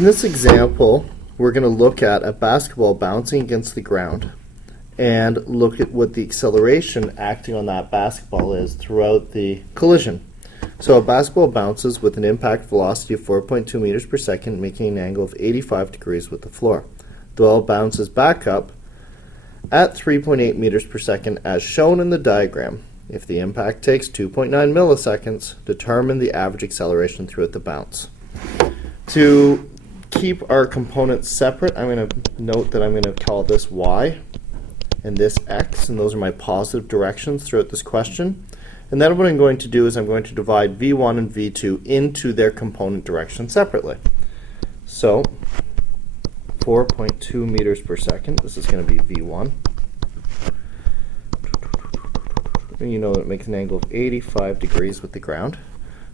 In this example, we're going to look at a basketball bouncing against the ground and look at what the acceleration acting on that basketball is throughout the collision. So a basketball bounces with an impact velocity of 4.2 meters per second, making an angle of 85 degrees with the floor. The ball bounces back up at 3.8 meters per second as shown in the diagram. If the impact takes 2.9 milliseconds, determine the average acceleration throughout the bounce. To keep our components separate, I'm going to note that I'm going to call this y and this x, and those are my positive directions throughout this question. And then what I'm going to do is I'm going to divide v1 and v2 into their component directions separately. So 4.2 meters per second, this is going to be v1. And you know it makes an angle of 85 degrees with the ground.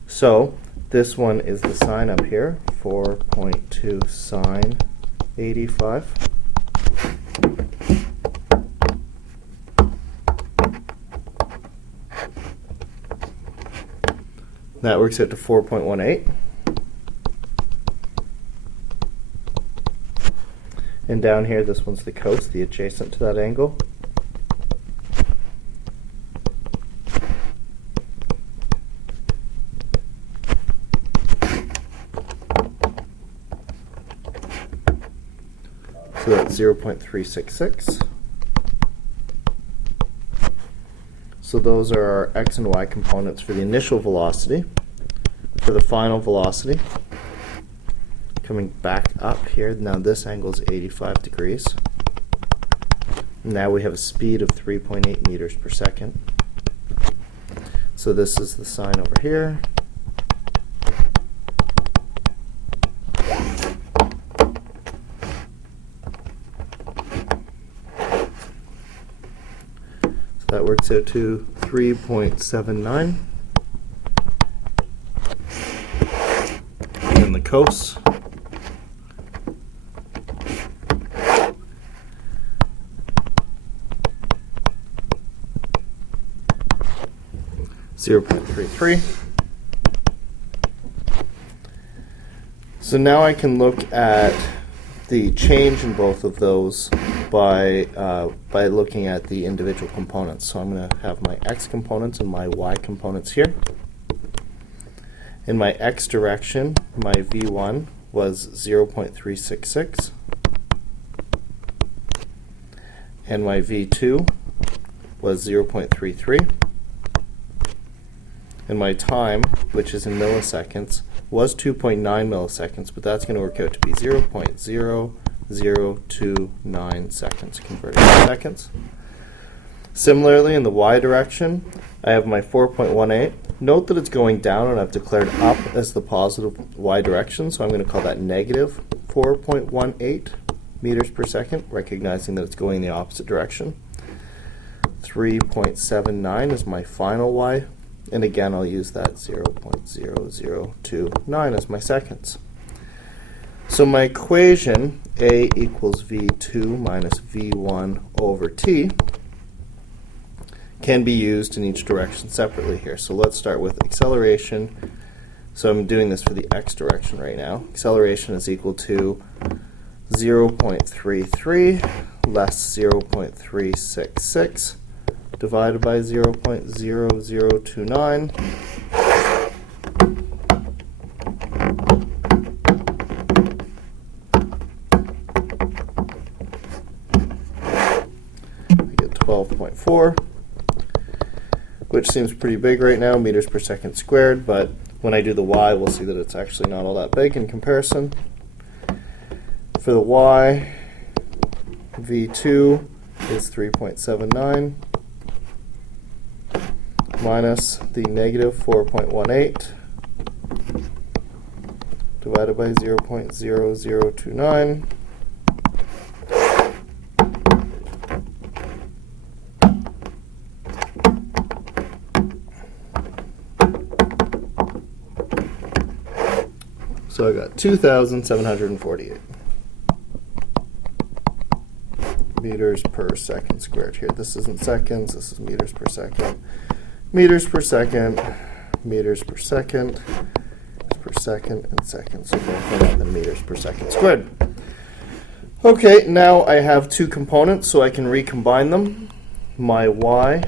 So this one is the sine up here, 4.2 sine 85. That works out to 4.18. And down here, this one's the cos, the adjacent to that angle. So that's 0.366. So those are our x and y components for the initial velocity. For the final velocity, coming back up here, now this angle is 85 degrees. Now we have a speed of 3.8 meters per second. So this is the sine over here. That works out to 3.79. And the cos. .33. So now I can look at the change in both of those by looking at the individual components. So I'm going to have my x components and my y components here. In my x direction, my v1 was 0.366, and my v2 was 0.33, and my time, which is in milliseconds, was 2.9 milliseconds, but that's going to work out to be 0.0029 seconds converted to seconds. Similarly, in the y direction, I have my 4.18. Note that it's going down, and I've declared up as the positive y direction, so I'm going to call that negative 4.18 meters per second, recognizing that it's going in the opposite direction. 3.79 is my final y, and again I'll use that 0.0029 as my seconds. So my equation, A equals V2 minus V1 over T, can be used in each direction separately here. So let's start with acceleration. So I'm doing this for the x direction right now. Acceleration is equal to 0.33 less 0.366 divided by 0.0029. I get 12.4, which seems pretty big right now, meters per second squared, but when I do the y, we'll see that it's actually not all that big in comparison. For the y, V2 is 3.79 minus the negative 4.18 divided by 0.0029. So I got 2,748 meters per second squared here. This isn't seconds, this is meters per second. Meters per second, meters per second, per second and second. So both are not in meters per second squared. Okay, now I have two components, so I can recombine them. My y,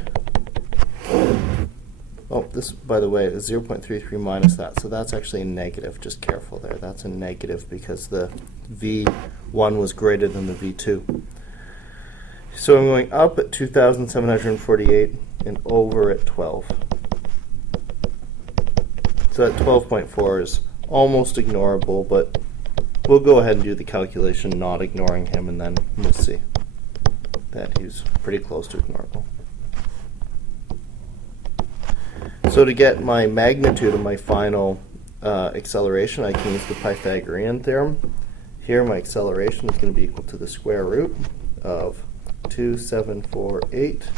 oh, this, by the way, is 0.33 minus that, so that's actually a negative. Just careful there. That's a negative because the V1 was greater than the V2. So I'm going up at 2,748 and over at 12. So that 12.4 is almost ignorable, but we'll go ahead and do the calculation not ignoring him, and then we'll see that he's pretty close to ignorable. So to get my magnitude of my final acceleration, I can use the Pythagorean theorem. Here my acceleration is going to be equal to the square root of 2748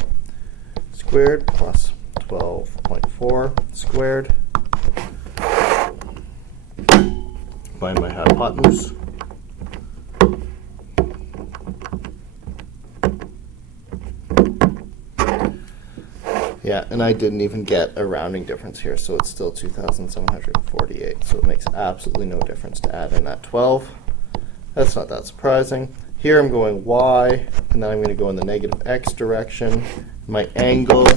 squared plus 12.4 squared. Find my hypotenuse. Yeah, and I didn't even get a rounding difference here, so it's still 2,748. So it makes absolutely no difference to add in that 12. That's not that surprising. Here I'm going y, and then I'm going to go in the negative x direction. My angle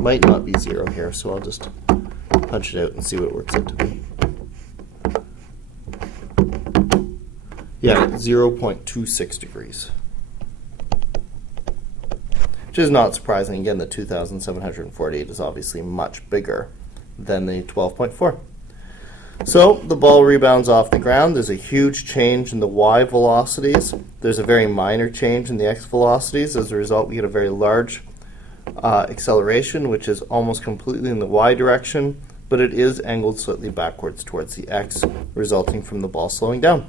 might not be 0 here, so I'll just punch it out and see what it works out to be. Yeah, 0.26 degrees. Which is not surprising. Again, the 2,748 is obviously much bigger than the 12.4. So the ball rebounds off the ground. There's a huge change in the y velocities. There's a very minor change in the x velocities. As a result, we get a very large acceleration, which is almost completely in the y direction, but it is angled slightly backwards towards the x, resulting from the ball slowing down.